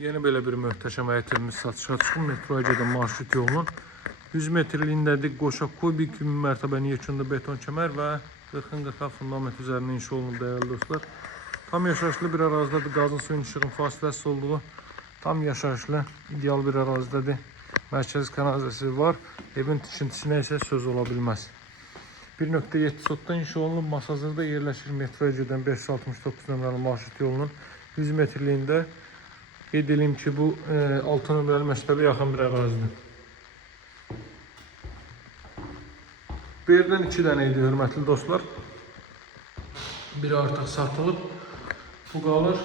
Yeni böyle bir möhtəşəm həyətimiz satışa çıxıb. Metroya gedən marşrut yolunun 100 metrliyindədir. Qoşa kubik 2000 mərtəbənin yekunda beton kəmər və 40-40 fundament üzərində inşa olunub dəyərli dostlar. Tam yaşayışlı bir ərazidadır. Qazın suyun işığın fasiləsiz olduğu tam yaşayışlı ideal bir ərazidadır. Mərkəzi kanalizasiya var. Evin tikintisinə isə söz ola bilməz. 1.7 sotda inşa olunub. Masazırda yerləşir. Metroya gedən 569 nömrəli marşrut yolunun 100 metrliyində. Qeyd edeyim ki, bu 6 nömrəli məktəbə yaxın bir ərazidir. Bu yerdən 2 dənə idi, hörmətli dostlar. Biri artıq satılıb. Bu qalır.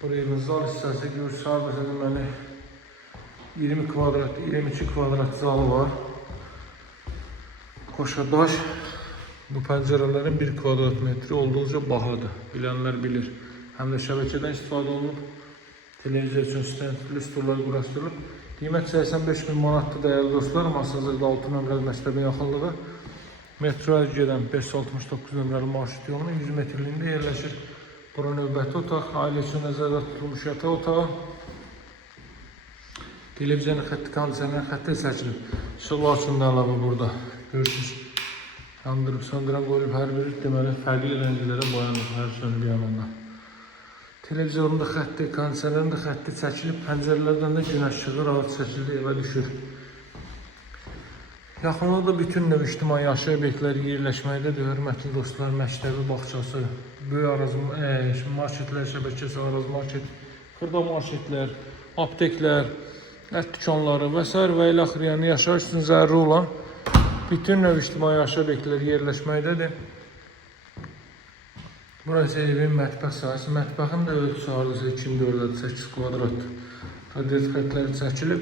Buraya bir zal hissəsi görürüz. Sadəcə deməli 20 kvadrat, 22 kvadrat zalı var. Qoşadaş. Bu pəncərələrin 1 kvadrat metri olduqca bahadır. Bilənlər bilir. Həm də şəbəkədən istifadə olunub. Televiziya üçün stendli stullar quraşdırılıb. Qiymət 85.000 manatdır dəyərli dostlar. Masazırda 6 nömrəli məktəbin yaxınlığı. Metroya gedən 569 nömrəli marşrut yolunun 100 metrliyində yerləşir. Bura növbəti otaq, ailə üçün nəzərdə tutulmuş yataq otağı. Televiziyanın xətti, kondisionerin xətti seçilib. İşıqlar üçün də əlavə burada. Görürsünüz. Yandırıb, söndürən qoyulub, hər biri deməli fərqli rənglərə boyanıb, hər sönülü yanında. Televizyonun da xətti, kondisionerin də xətti çəkilib, pəncərələrdən də günəş işığı rahat şəkildə evə düşür. Yaxınlıqda bütün növ ictimai yaşayış obyektləri yerləşməkdədir. Hörmətli dostlar, məktəbi, bağçası, böyük marketlər şəbəkəsi, araz market, xırda marketlər, apteklər, ət dükanları və s. və ilə axır, yəni yaşayış üçün zəruri olan bütün növ ictimai yaşayış obyektləri yerləşməkdədir. Burası evin mətbəx sahəsi. Mətbəxin də ölçüsü hardasa 2-4-8 kvadratdır. Radiator xətləri çəkilib.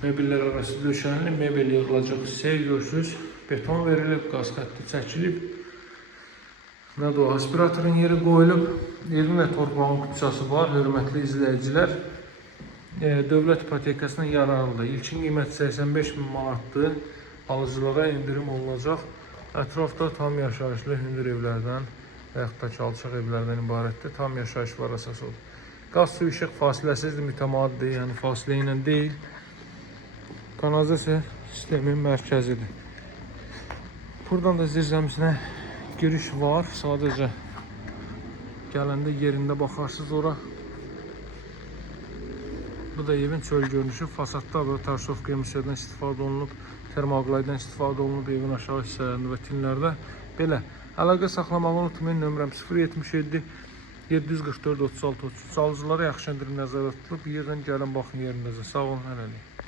Mebellər arası döşənilib. Mebel yığılacaq hissəyə görürsünüz. Beton verilib, qaz xətti çəkilib. Nədir o? Aspiratorun yeri qoyulub. Evin və torpağın kupçası var. Hörmətli izləyicilər. Dövlət ipotekasına yararlıdır. İlkin qiyməti 85.000 manatdır. Alıcılara indirim olunacaq. Ətrafda tam yaşayışlı hündür evlərdən və yaxud da ki, alçaq evlərdən ibarətdir. Tam yaşayış var əsas olur. Qaz su işıq fasiləsizdir, mütəmadidir, yəni fasilə ilə deyil. Kanalizasiya sistemin mərkəzidir. Buradan da zirzəmisinə giriş var. Sadəcə gələndə yerində baxarsınız ora. Bu da evin çöl görünüşü. Fasadda da tarsovka emisiyyadan istifadə olunub. Termoqlaydan istifadə olunub evin aşağı hissələrində və tinlərdə. Belə. Əlaqə saxlamağı unutmayın. Nömrəm 077 744 36 33. Alıcılara yaxşı endirim nəzərdə tutulub. Yerdən gəlin, baxın yerindəcə. Sağ olun, hələlik.